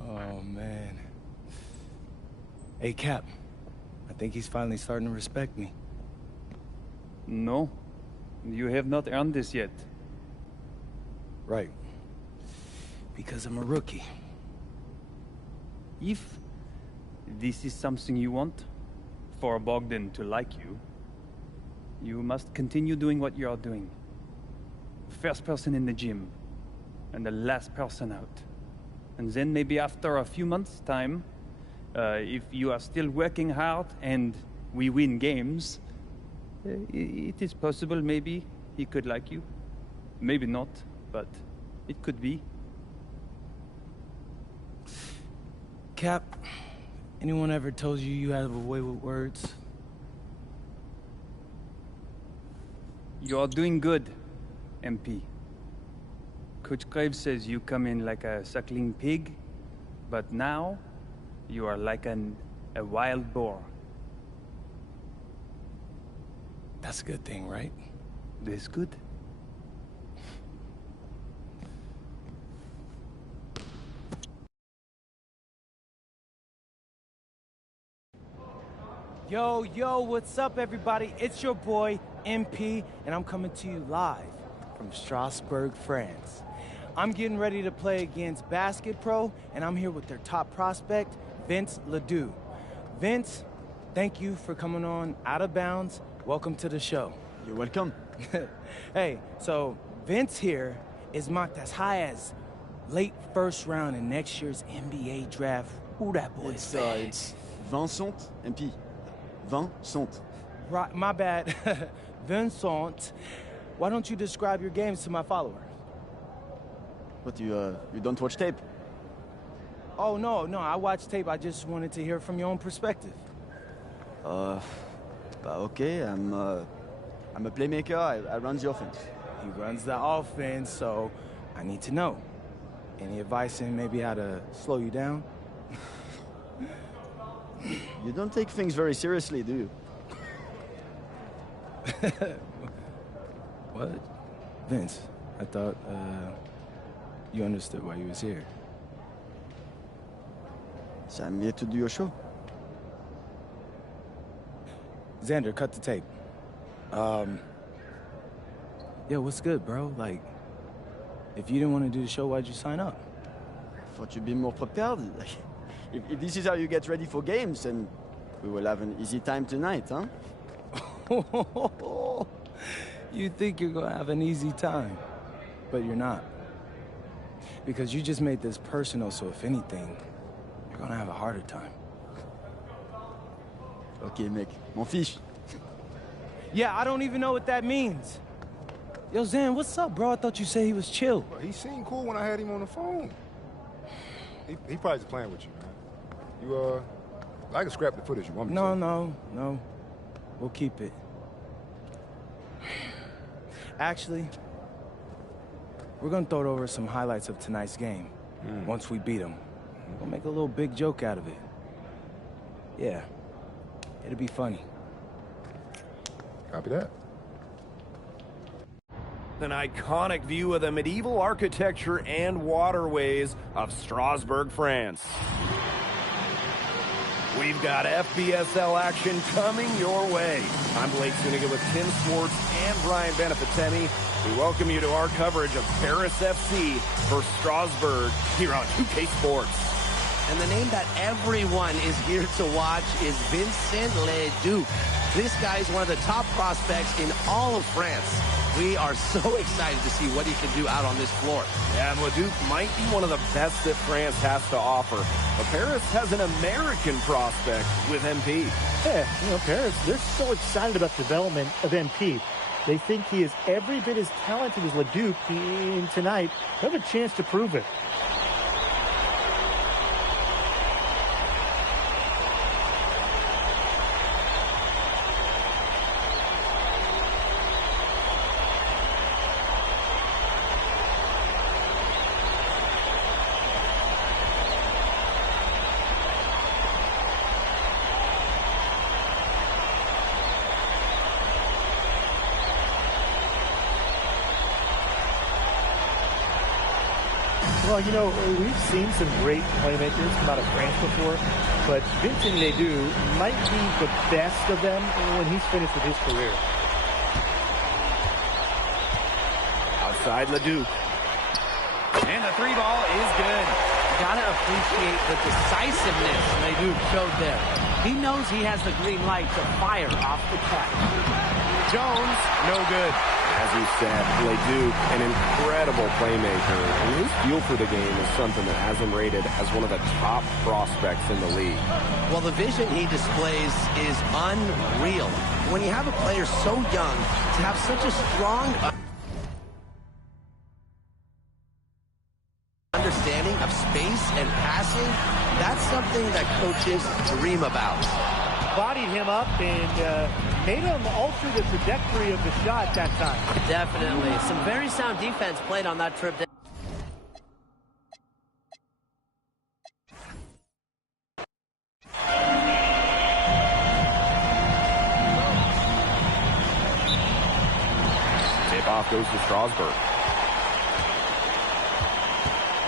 Oh, man. Hey, Cap. I think he's finally starting to respect me. No. You have not earned this yet. Right. Because I'm a rookie. If this is something you want, for Bogdan to like you, you must continue doing what you are doing. First person in the gym, and the last person out. And then maybe after a few months' time, if you are still working hard and we win games, it is possible maybe he could like you. Maybe not, but it could be. Cap, anyone ever told you you have a way with words? You are doing good, MP. Coach Graves says you come in like a suckling pig, but now you are like a wild boar. That's a good thing, right? This good? Yo, what's up, everybody? It's your boy, MP, and I'm coming to you live from Strasbourg, France. I'm getting ready to play against Basket Pro, and I'm here with their top prospect, Vince Ledoux. Vince, thank you for coming on Out of Bounds. Welcome to the show. You're welcome. Hey, so Vince here is mocked as high as late first round in next year's NBA draft. Who that boy is? It's Vincent, MP. Vincent. Right, my bad. Vincent, why don't you describe your games to my follower? What, you don't watch tape? Oh, no, I watched tape. I just wanted to hear from your own perspective. Okay, I'm a playmaker. I run the offense. He runs the offense, so I need to know. Any advice in maybe how to slow you down? You don't take things very seriously, do you? What? Vince, I thought, you understood why you was here. So I'm here to do your show. Xander, cut the tape. Yeah, what's good, bro? Like, if you didn't want to do the show, why'd you sign up? Thought you'd be more prepared. If this is how you get ready for games, then we will have an easy time tonight, huh? You think you're gonna have an easy time, but you're not. Because you just made this personal, so if anything, you're gonna have a harder time. Okay, mec. M'en fiche. Yeah, I don't even know what that means. Yo, Zan, what's up, bro? I thought you said he was chill. Well, he seemed cool when I had him on the phone. He probably just playing with you, man. I can scrap the footage you want me to. No. We'll keep it. Actually, we're gonna throw over some highlights of tonight's game. Once we beat them. We'll make a little big joke out of it. Yeah. It'll be funny. Copy that. An iconic view of the medieval architecture and waterways of Strasbourg, France. We've got FBSL action coming your way. I'm Blake Zuniga with Tim Swartz and Brian Benefitemi. We welcome you to our coverage of Paris FC for Strasbourg here on 2K Sports. And the name that everyone is here to watch is Vincent Ledoux. This guy is one of the top prospects in all of France. We are so excited to see what he can do out on this floor. Yeah, and Ledoux might be one of the best that France has to offer. But Paris has an American prospect with MP. Yeah, Paris, they're so excited about the development of MP. They think he is every bit as talented as Ledoux, and tonight, they have a chance to prove it. Well, you know, we've seen some great playmakers come out of France before, but Vincent Ledoux might be the best of them when he's finished with his career. Outside Ledoux. And the three ball is good. Gotta appreciate the decisiveness Ledoux showed there. He knows he has the green light to fire off the catch. Jones, no good. As you said, Ledoux, an incredible playmaker, and his feel for the game is something that has him rated as one of the top prospects in the league. Well, the vision he displays is unreal. When you have a player so young, to have such a strong understanding of space and passing, that's something that coaches dream about. Bodied him up and made him alter the trajectory of the shot that time. Definitely. Some very sound defense played on that trip. Tip-off goes to Strasburg.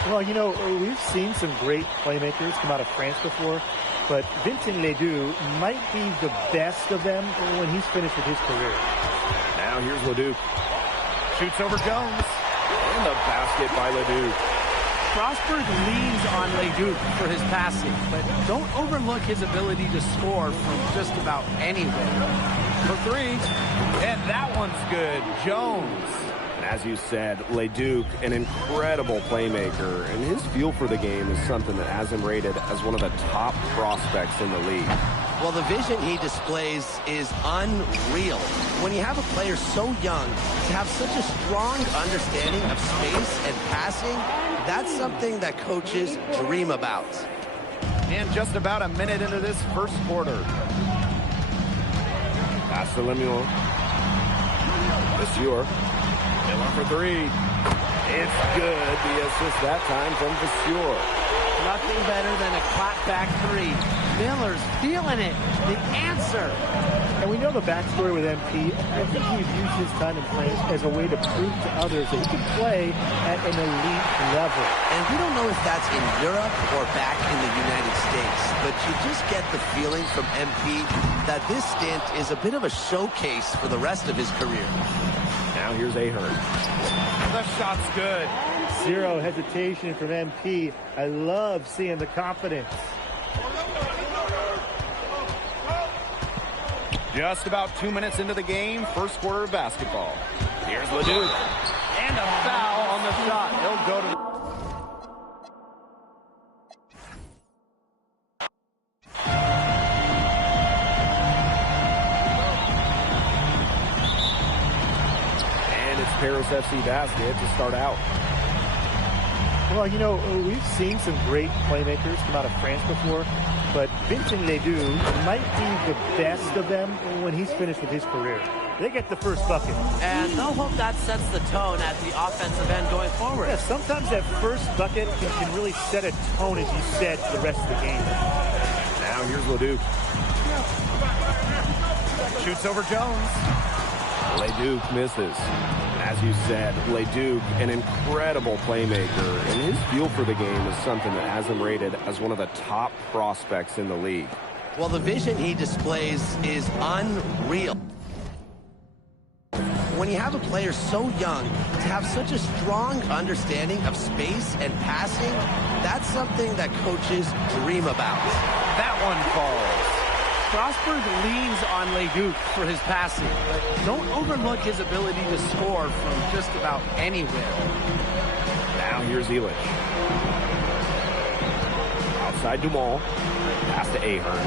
Well, you know, we've seen some great playmakers come out of France before, but Vincent Ledoux might be the best of them when he's finished with his career. Now here's Ledoux. Shoots over Jones. And the basket by Ledoux. Strasburg leans on Ledoux for his passing, but don't overlook his ability to score from just about anywhere. For three. And that one's good. Jones. And as you said, Ledoux, an incredible playmaker, and his feel for the game is something that has him rated as one of the top prospects in the league. Well, the vision he displays is unreal. When you have a player so young, to have such a strong understanding of space and passing, that's something that coaches dream about. And just about a minute into this first quarter. Pass to Lemuel. Vasseur. Miller for three. It's good. The assist that time from Vasseur. Nothing better than a clapback three. Miller's feeling it. The answer. And we know the backstory with MP. I think he's used his time in France as a way to prove to others that he can play at an elite level. And we don't know if that's in Europe or back in the United States, but you just get the feeling from MP that this stint is a bit of a showcase for the rest of his career. Now here's Ahern. The shot's good. Zero hesitation from MP. I love seeing the confidence. Just about 2 minutes into the game, first quarter of basketball. Here's Ledoux. And a foul on the shot. He'll go to... Paris FC basket to start out. Well, you know, we've seen some great playmakers come out of France before, but Vincent Ledoux might be the best of them when he's finished with his career. They get the first bucket. And they'll hope that sets the tone at the offensive end going forward. Yeah, sometimes that first bucket can really set a tone, as you said, for the rest of the game. Now here's Ledoux. Shoots over Jones. Ledoux misses. As you said, Ledoux, an incredible playmaker, and his feel for the game is something that has him rated as one of the top prospects in the league. Well, the vision he displays is unreal. When you have a player so young, to have such a strong understanding of space and passing, that's something that coaches dream about. That one falls. Strasburg leans on Ledoux for his passing, but don't overlook his ability to score from just about anywhere. Now here's Elish. Outside Dumont. Pass to Ahern.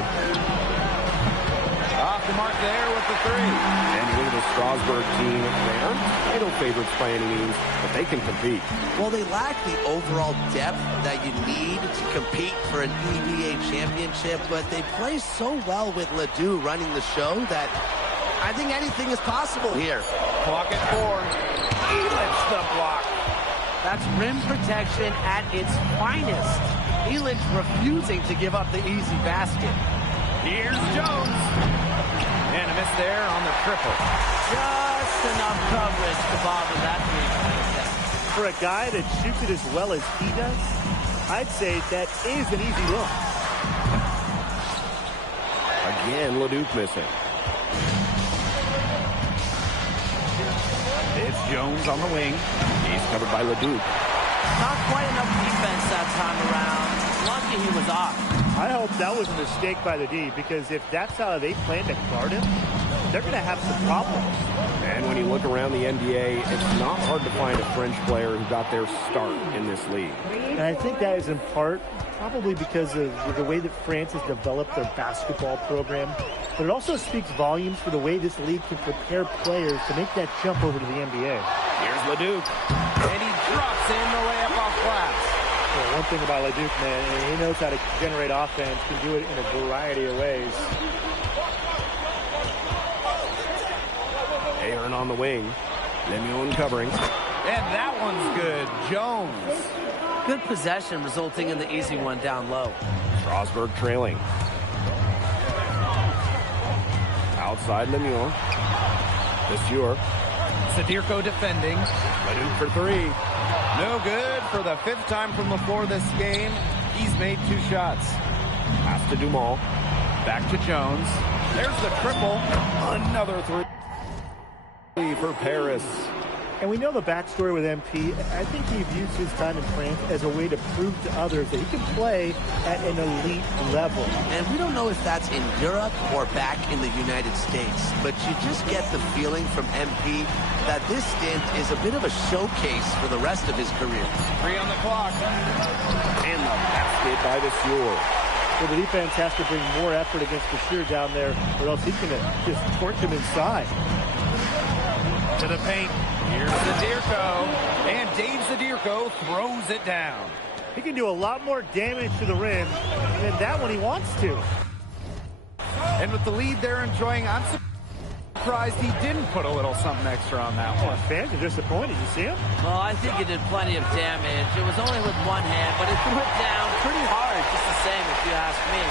Off the mark there with the three. And look at the Strasburg team. They aren't title favorites by any means, but they can compete. Well, they lack the overall depth that you need to compete for an EVA championship, but they play so well with Ledoux running the show that I think anything is possible here. Clock at 4. Elish the block. That's rim protection at its finest. Elish refusing to give up the easy basket. Here's Jones. And a miss there on the triple. Just enough coverage to bother that three-pointer. for a guy that shoots it as well as he does, I'd say that is an easy look. Again, Leduc missing. It's Jones on the wing. He's covered by Leduc. Not quite enough defense that time around. Lucky he was off. I hope that was a mistake by the D, because if that's how they plan to guard him, they're going to have some problems. And when you look around the NBA, it's not hard to find a French player who got their start in this league. And I think that is in part probably because of the way that France has developed their basketball program. But it also speaks volumes for the way this league can prepare players to make that jump over to the NBA. Here's Leduc. And he drops in the layup off glass. Well, one thing about Leduc, man, he knows how to generate offense, can do it in a variety of ways. Aaron on the wing. Lemuel covering. And that one's good. Jones. Good possession resulting in the easy one down low. Strasburg trailing. Outside Lemuel. Monsieur. Sadirko defending. Leduc for three. No good for the 5th time from the floor this game. He's made 2 shots. Pass to Dumas. Back to Jones. There's the triple. Another three for Paris. And we know the backstory with MP. I think he views his time in France as a way to prove to others that he can play at an elite level. And we don't know if that's in Europe or back in the United States, but you just get the feeling from MP that this stint is a bit of a showcase for the rest of his career. 3 on the clock. And the basket by Monsieur. So the defense has to bring more effort against Bashir down there, or else he's going to just torch him inside. To the paint. Here's Sadirko. And Dave Sadirko throws it down. He can do a lot more damage to the rim than that when he wants to. And with the lead they're enjoying, I'm surprised he didn't put a little something extra on that one. Fans are disappointed. You see him? Well, I think he did plenty of damage. It was only with one hand, but it threw it down pretty hard, just the same if you ask me.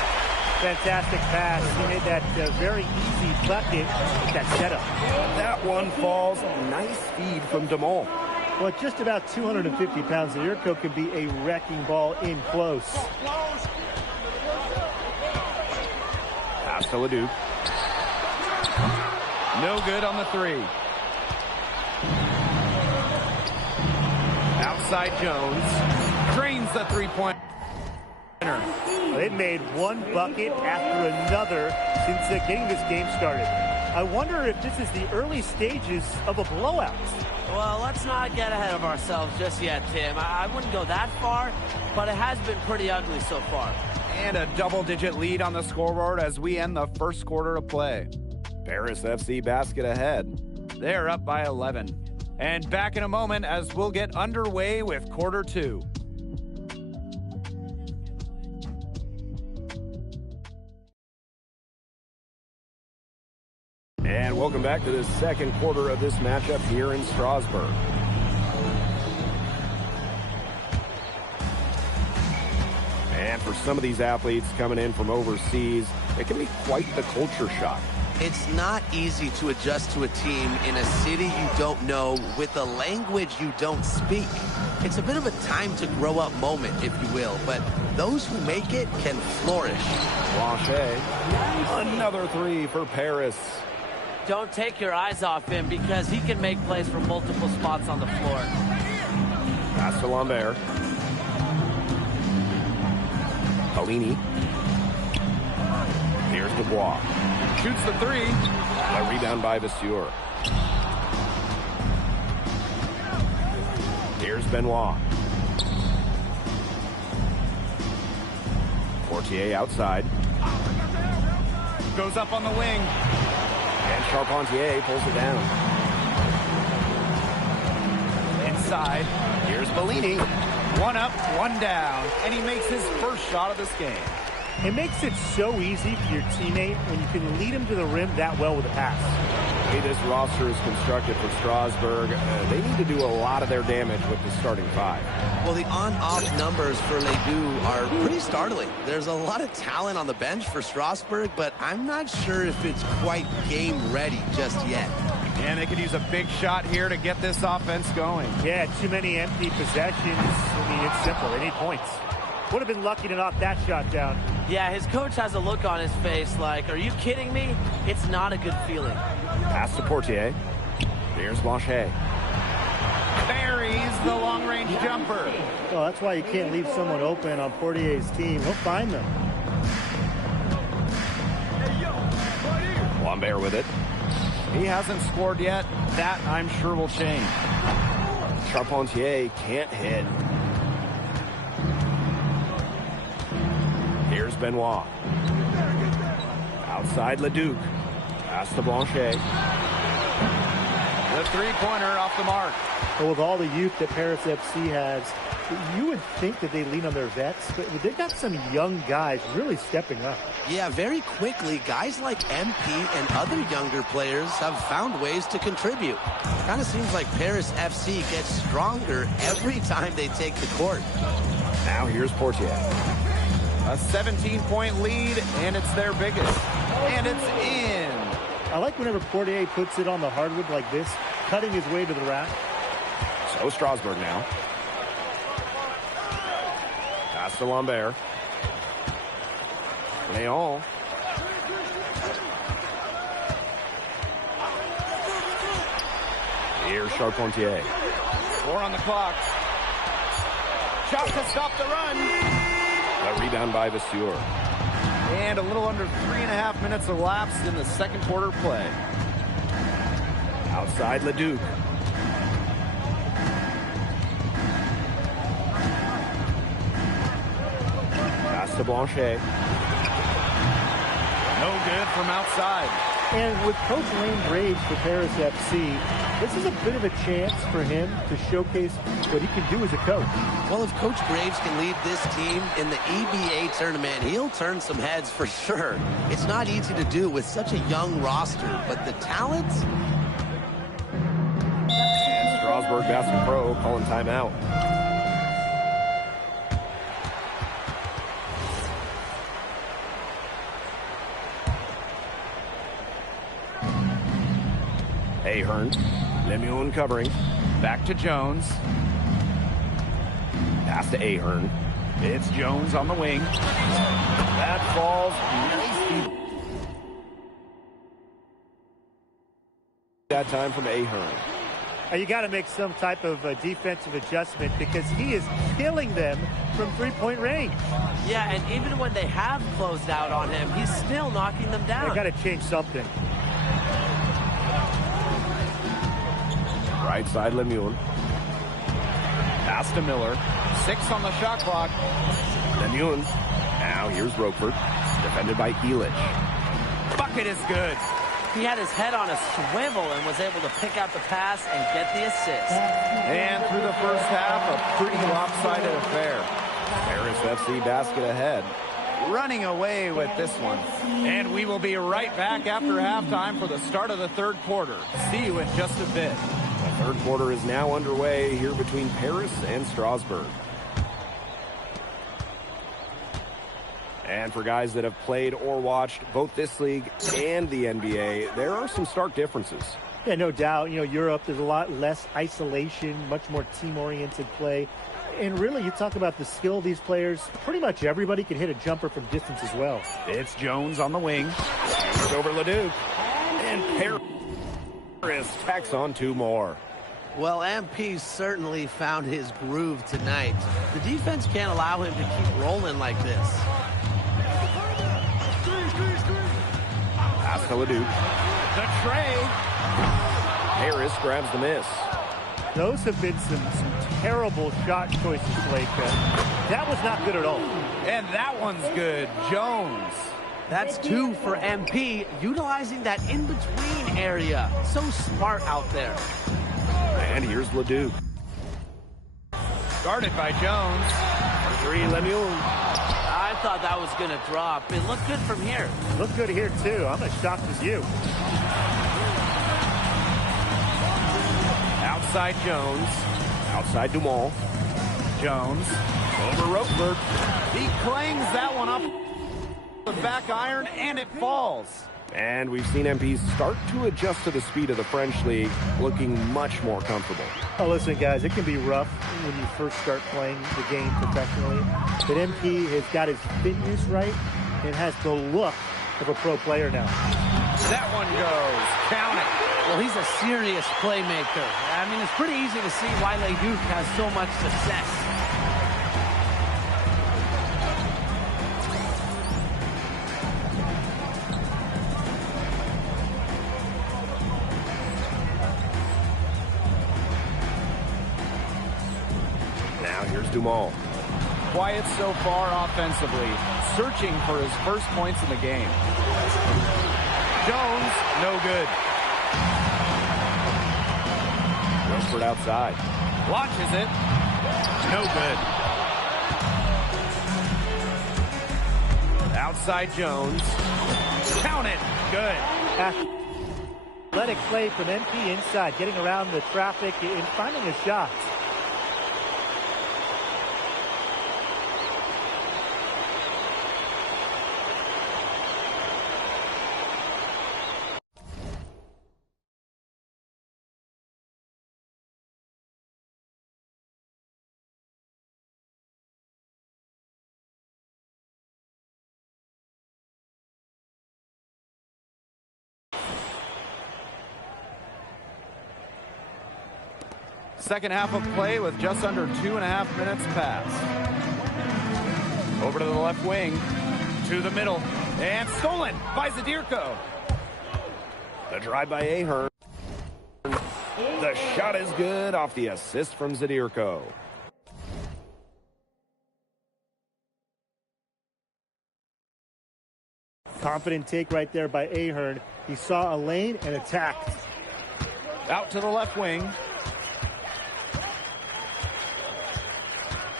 Fantastic pass. He made that very easy bucket with that setup. That one falls. Nice feed from Dumas. Well, at just about 250 pounds, the Irko can be a wrecking ball in close. Pass to Leduc. No good on the 3. Outside Jones. Drains the 3-point. They've made one bucket after another since getting this game started. I wonder if this is the early stages of a blowout. Well, let's not get ahead of ourselves just yet, Tim. I wouldn't go that far, but it has been pretty ugly so far. And a double-digit lead on the scoreboard as we end the first quarter of play. Paris FC basket ahead. They're up by 11. And back in a moment as we'll get underway with quarter 2. And welcome back to the second quarter of this matchup here in Strasbourg. And for some of these athletes coming in from overseas, it can be quite the culture shock. It's not easy to adjust to a team in a city you don't know with a language you don't speak. It's a bit of a time to grow up moment, if you will, but those who make it can flourish. Blanchet, another 3 for Paris. Don't take your eyes off him because he can make plays from multiple spots on the floor. Pass to Lambert. Bellini. Here's Dubois. Shoots the 3. A rebound by Vasseur. Here's Benoit. Portier outside. Goes up on the wing. And Charpentier pulls it down. Inside. Here's Bellini. 1 up, 1 down. And he makes his first shot of this game. It makes it so easy for your teammate when you can lead him to the rim that well with a pass. The way this roster is constructed for Strasbourg, they need to do a lot of their damage with the starting 5. Well, the on-off numbers for Ledoux are pretty startling. There's a lot of talent on the bench for Strasbourg, but I'm not sure if it's quite game ready just yet. And they could use a big shot here to get this offense going. Yeah, too many empty possessions. I mean, it's simple. They need points. Would have been lucky to knock that shot down. Yeah, his coach has a look on his face like, are you kidding me? It's not a good feeling. Pass to Portier. Here's Blanchet. Buries the long-range jumper. Well, that's why you can't leave someone open on Portier's team. He'll find them. Lambert with it. He hasn't scored yet. That, I'm sure, will change. Charpentier can't hit. Here's Benoit. Outside Leduc. Pass to Blanchet. The three-pointer off the mark. But with all the youth that Paris FC has, you would think that they lean on their vets, but they've got some young guys really stepping up. Yeah, very quickly, guys like MP and other younger players have found ways to contribute. Kind of seems like Paris FC gets stronger every time they take the court. Now here's Portier. A 17-point lead, and it's their biggest. And it's in. I like whenever Portier puts it on the hardwood like this, cutting his way to the rack. So Strasburg now. Pass to Lambert. Leon. Here's Charpentier. 4 on the clock. Shot to stop the run. A rebound by Vasseur. And a little under 3.5 minutes elapsed in the second quarter play. Outside Leduc. Pass to Blanchet. No good from outside. And with Coach Lane Graves for Paris FC, this is a bit of a chance for him to showcase what he can do as a coach. Well, if Coach Graves can lead this team in the EBA tournament, he'll turn some heads for sure. It's not easy to do with such a young roster, but the talent... And Strasburg Basket Pro calling timeout. Ahern. Lemuel covering. Back to Jones. Pass to Ahern. It's Jones on the wing. That falls. That time from Ahern. You got to make some type of defensive adjustment because he is killing them from three-point range. Yeah, and even when they have closed out on him, he's still knocking them down. They got to change something. Right side Lemuel. Pass to Miller. 6 on the shot clock. Lemuel. Now here's Roquefort. Defended by Elich. Bucket is good. He had his head on a swivel and was able to pick out the pass and get the assist. And through the first half, a pretty lopsided affair. Paris FC basket ahead. Running away with this one. And we will be right back after halftime for the start of the third quarter. See you in just a bit. The third quarter is now underway here between Paris and Strasburg. And for guys that have played or watched both this league and the NBA, there are some stark differences. Yeah, no doubt. You know, Europe, there's a lot less isolation, much more team-oriented play. And really, you talk about the skill of these players, pretty much everybody can hit a jumper from distance as well. It's Jones on the wing. It's over Leduc. And Paris tacks on 2 more. Well, MP certainly found his groove tonight. The defense can't allow him to keep rolling like this. Pass to Leduc. The tray. Harris grabs the miss. Those have been some terrible shot choices, Blake. That was not good at all. And that one's good. Jones. That's 2 for MP, utilizing that in-between area. So smart out there. And here's Leduc. Guarded by Jones. For 3, Lemuel. I thought that was going to drop. It looked good from here. Looked good here, too. I'm as shocked as you. Outside Jones. Outside Dumont. Jones. Over Roquefort. He clangs that one up the back iron, and it falls. And we've seen MP start to adjust to the speed of the French League, looking much more comfortable. Oh, listen, guys, it can be rough when you first start playing the game professionally. But MP has got his fitness right and has the look of a pro player now. That one goes. Count it. Well, he's a serious playmaker. I mean, it's pretty easy to see why Leduc has so much success. Now here's Dumal. Quiet so far offensively, searching for his first points in the game. Jones, no good. Rashford outside. Launches it. No good. Outside Jones. Count it. Good. Athletic play from MP inside, getting around the traffic and finding a shot. Second half of play with just under 2.5 minutes passed. Over to the left wing, to the middle, and stolen by Zadirko. The drive by Ahern. The shot is good off the assist from Zadirko. Confident take right there by Ahern. He saw a lane and attacked. Out to the left wing.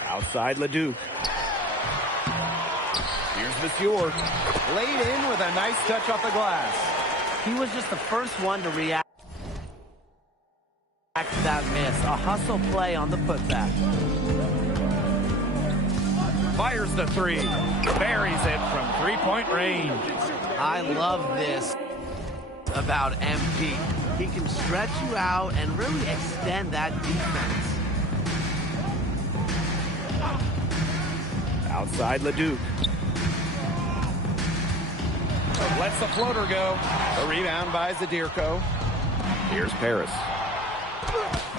Outside Leduc. Here's Vasseur. Laid in with a nice touch off the glass. He was just the first one to react to that miss. A hustle play on the putback. Fires the three. Buries it from three-point range. I love this about MP. He can stretch you out and really extend that defense. Outside Leduc. Lets the floater go. The rebound by Zadirko. Here's Paris.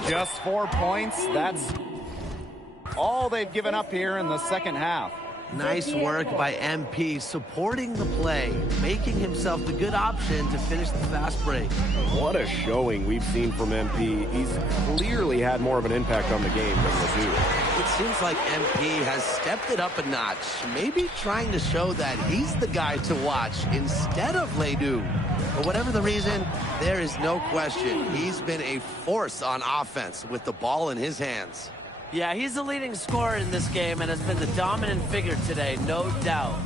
Just 4 points. That's all they've given up here in the second half. Nice work by MP, supporting the play, making himself the good option to finish the fast break. What a showing we've seen from MP. He's clearly had more of an impact on the game than Leduc. It seems like MP has stepped it up a notch, maybe trying to show that he's the guy to watch instead of Leduc. But whatever the reason, there is no question he's been a force on offense with the ball in his hands. Yeah, he's the leading scorer in this game and has been the dominant figure today, no doubt.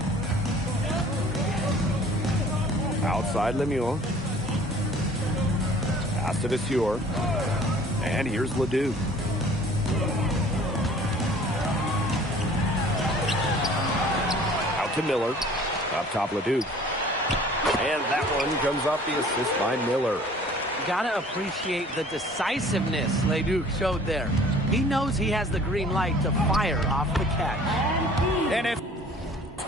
Outside Lemieux. Pass to Vasseur. And here's Leduc. Out to Miller. Up top Leduc. And that one comes off the assist by Miller. Gotta appreciate the decisiveness Leduc showed there. He knows he has the green light to fire off the catch. And it's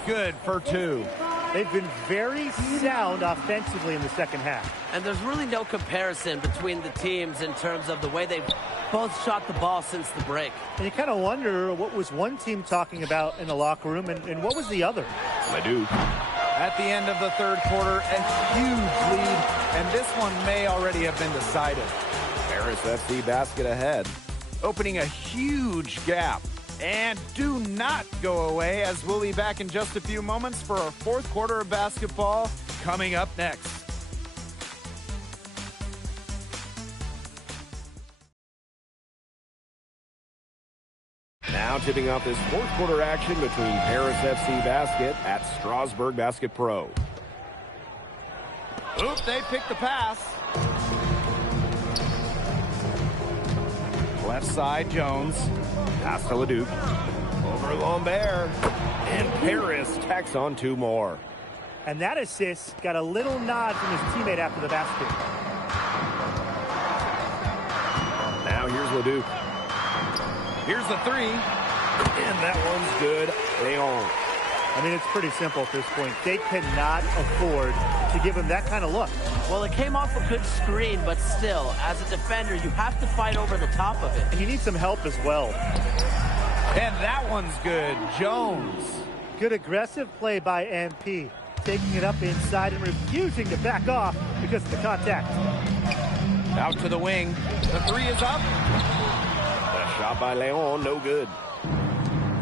good for two. They've been very sound offensively in the second half. And there's really no comparison between the teams in terms of the way they've both shot the ball since the break. And you kind of wonder what was one team talking about in the locker room and what was the other. Leduc. At the end of the third quarter, a huge lead, and this one may already have been decided. Paris FC basket ahead. Opening a huge gap. And do not go away, as we'll be back in just a few moments for our fourth quarter of basketball coming up next. Now tipping off this fourth quarter action between Paris FC Basket at Strasbourg Basket Pro. Oop, they picked the pass. Left side, Jones. Pass to Leduc. Over Lambert. And Paris tacks on two more. And that assist got a little nod from his teammate after the basket. Now here's Leduc. Here's the three. And that one's good. Leon. I mean, it's pretty simple at this point. They cannot afford to give him that kind of look. Well, it came off a good screen, but still, as a defender, you have to fight over the top of it. And you need some help as well. And that one's good. Jones. Good aggressive play by MP. Taking it up inside and refusing to back off because of the contact. Out to the wing. The three is up. The shot by Leon, no good.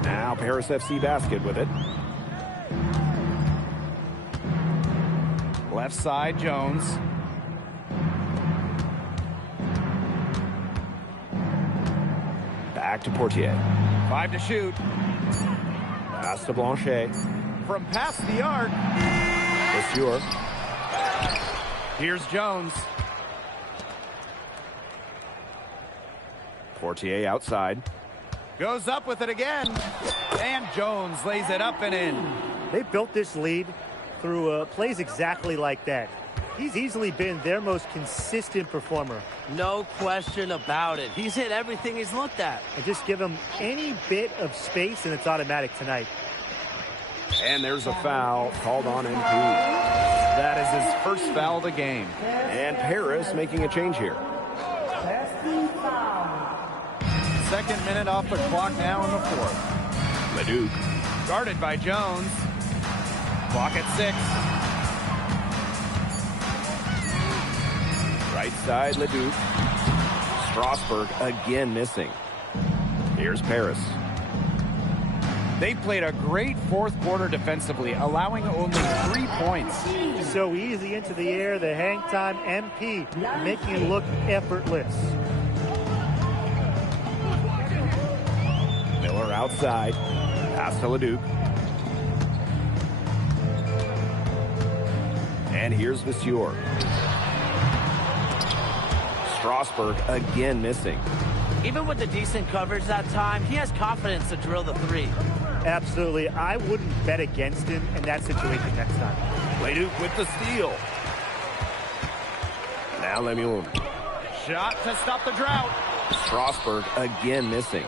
Now Paris FC basket with it. Left side, Jones. Back to Portier. 5 to shoot. Pass to Blanchet. From past the arc. Monsieur. Here's Jones. Portier outside. Goes up with it again. And Jones lays it up and in. They built this lead through plays exactly like that. He's easily been their most consistent performer. No question about it. He's hit everything he's looked at. And just give him any bit of space and it's automatic tonight. And there's a foul called on MP. That is his first foul of the game. And Paris making a change here. Second minute off the clock now in the fourth. Leduc. Guarded by Jones. Clock at 6. Right side, Leduc. Strasburg again missing. Here's Paris. They played a great fourth quarter defensively, allowing only 3 points. So easy into the air, the hang time, MP making it look effortless. Miller outside. Pass to Leduc. And here's Monsieur. Strasburg again missing. Even with the decent coverage that time, he has confidence to drill the three. Absolutely. I wouldn't bet against him in that situation next time. Leduc with the steal. Now Lemuel. Shot to stop the drought. Strasburg again missing.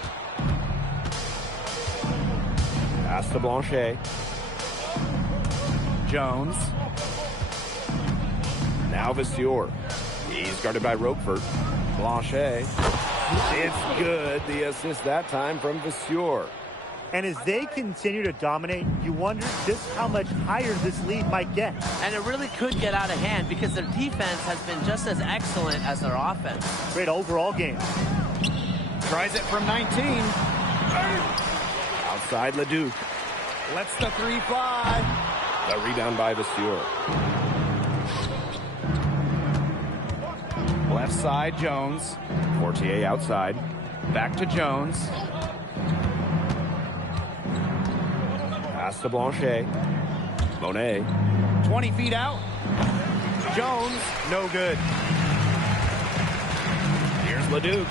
Pass to Blanchet. Jones. Now Monsieur. He's guarded by Roquefort. Blanchet. It's good. The assist that time from Monsieur. And as they continue to dominate, you wonder just how much higher this lead might get. And it really could get out of hand because their defense has been just as excellent as their offense. Great overall game. Tries it from 19. Outside Leduc. Lets the three fly. The rebound by Monsieur. Left side, Jones. Portier outside. Back to Jones. Pass to Blanchet. Monet. 20 feet out. Jones, no good. Here's Leduc.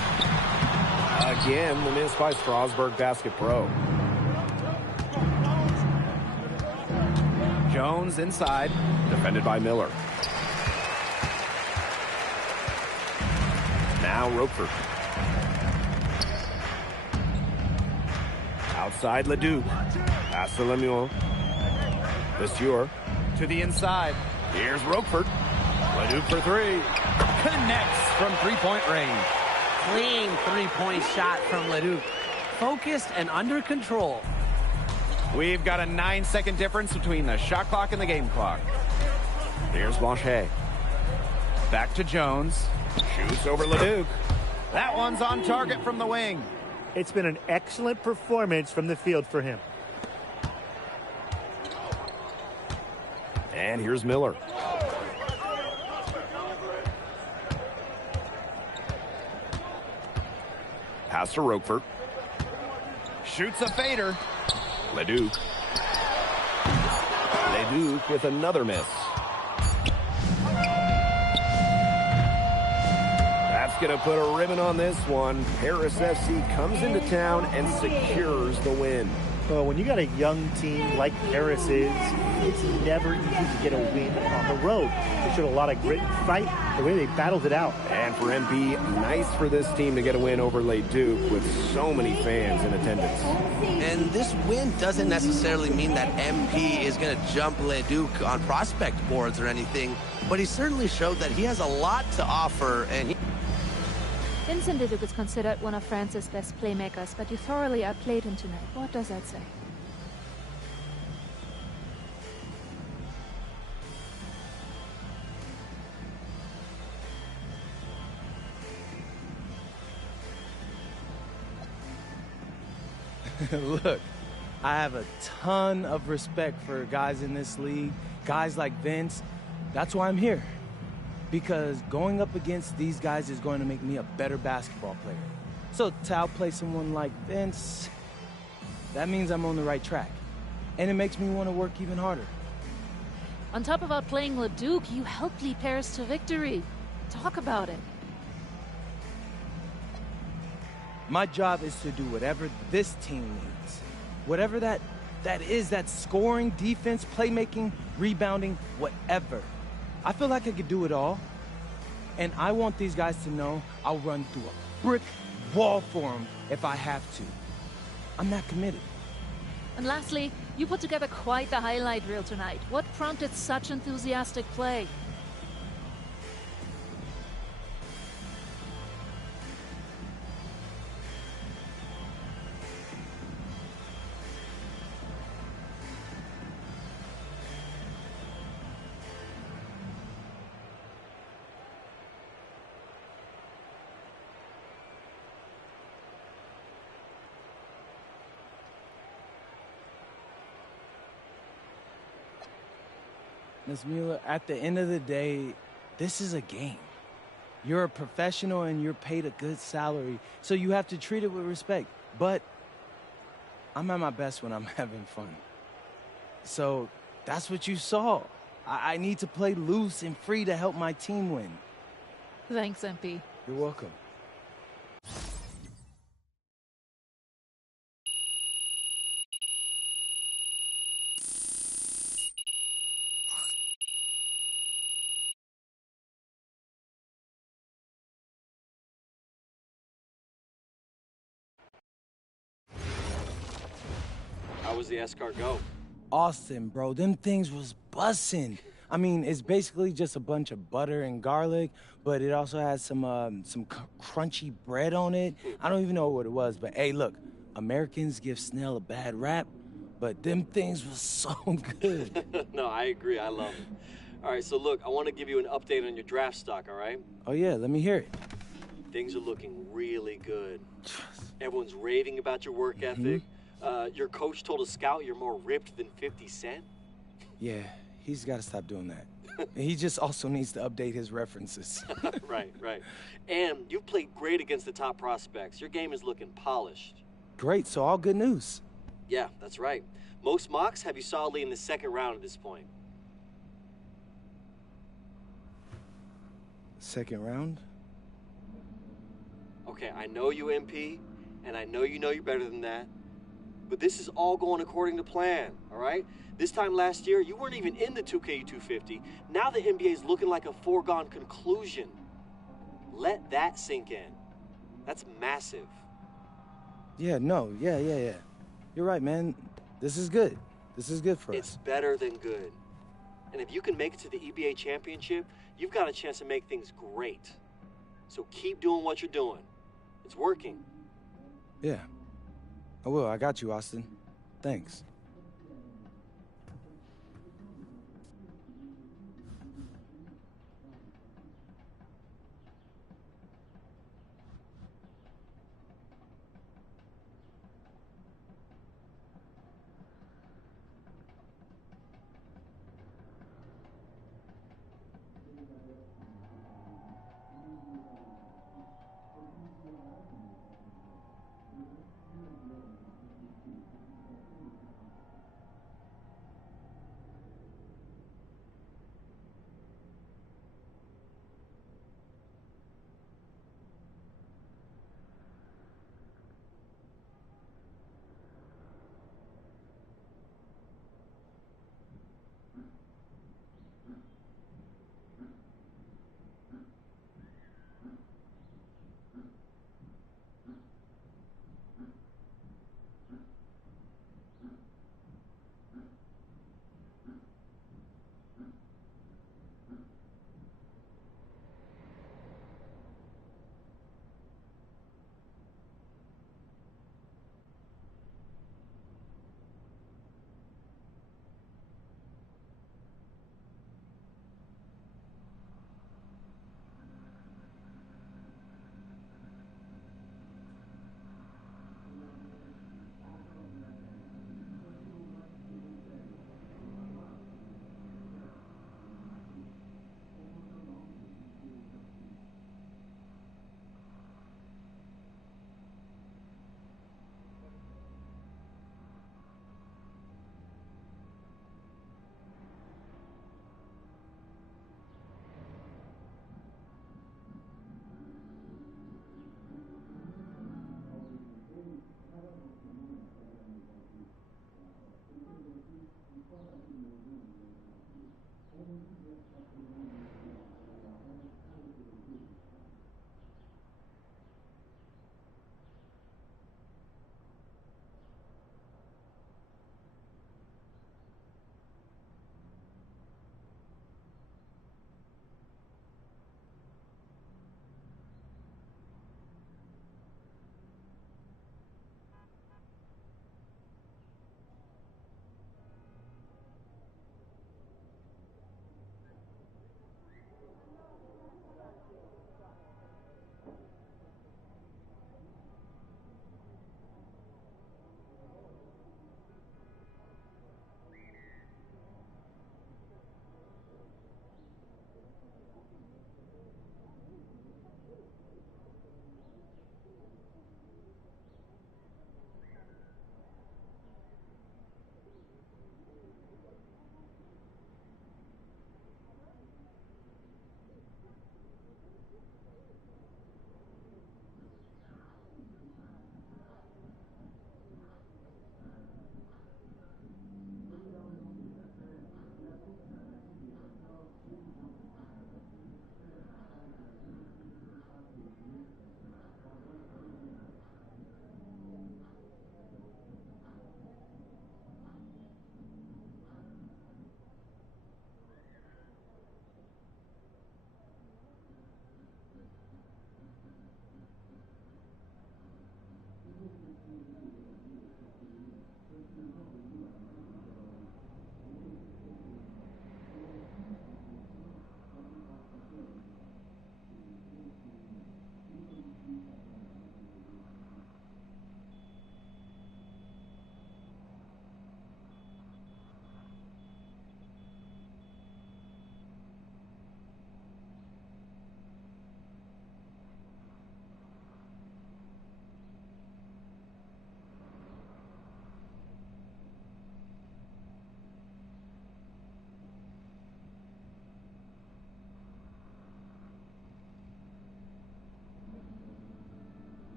Again, the miss by Strasburg Basket Pro. Jones inside. Defended by Miller. Now Roquefort. Outside Leduc. Pass to Lemuel. Monsieur. To the inside. Here's Roquefort. Leduc for three. Connects from three-point range. Clean three-point shot from Leduc. Focused and under control. We've got a 9-second difference between the shot clock and the game clock. Here's Blanchet. Back to Jones. Shoots over Leduc. That one's on target from the wing. It's been an excellent performance from the field for him. And here's Miller. Pass to Roquefort. Shoots a fader. Leduc. Leduc with another miss. That's going to put a ribbon on this one. Paris FC comes into town and secures the win. Well, when you got a young team like Paris is, it's never easy to get a win on the road. They showed a lot of grit and fight, the way they battled it out. And for MP, nice for this team to get a win over Leduc with so many fans in attendance. And this win doesn't necessarily mean that MP is going to jump Leduc on prospect boards or anything, but he certainly showed that he has a lot to offer, and Vincent Leduc is considered one of France's best playmakers, but you thoroughly outplayed him tonight. What does that say? Look, I have a ton of respect for guys in this league, guys like Vince. That's why I'm here. Because going up against these guys is going to make me a better basketball player. So to outplay someone like Vince, that means I'm on the right track. And it makes me want to work even harder. On top of outplaying Leduc, you helped lead Paris to victory. Talk about it. My job is to do whatever this team needs. Whatever that is, that scoring, defense, playmaking, rebounding, whatever. I feel like I could do it all. And I want these guys to know I'll run through a brick wall for them if I have to. I'm that committed. And lastly, you put together quite the highlight reel tonight. What prompted such enthusiastic play? Ms. Mueller, at the end of the day, this is a game. You're a professional and you're paid a good salary, so you have to treat it with respect. But I'm at my best when I'm having fun. So that's what you saw. I need to play loose and free to help my team win. Thanks, MP. You're welcome. How was the escargot? Austin, bro, them things was bussin'. I mean, it's basically just a bunch of butter and garlic, but it also has some crunchy bread on it. I don't even know what it was, but hey, look, Americans give snail a bad rap, but them things was so good. No, I agree. I love it. All right, so look, I want to give you an update on your draft stock, all right? Oh, yeah, let me hear it. Things are looking really good. Everyone's raving about your work ethic. Your coach told a scout you're more ripped than 50 Cent. Yeah, he's got to stop doing that. He just also needs to update his references. Right. And you've played great against the top prospects. Your game is looking polished. Great, so all good news. Yeah, that's right. Most mocks have you solidly in the second round at this point. Second round? Okay, I know you, MP, and I know you're better than that. But this is all going according to plan, all right? This time last year, you weren't even in the 2K 250. Now the NBA is looking like a foregone conclusion. Let that sink in. That's massive. Yeah. You're right, man. This is good. This is good for us. It's better than good. And if you can make it to the EBA championship, you've got a chance to make things great. So keep doing what you're doing. It's working. Yeah. I will. I got you, Austin. Thanks.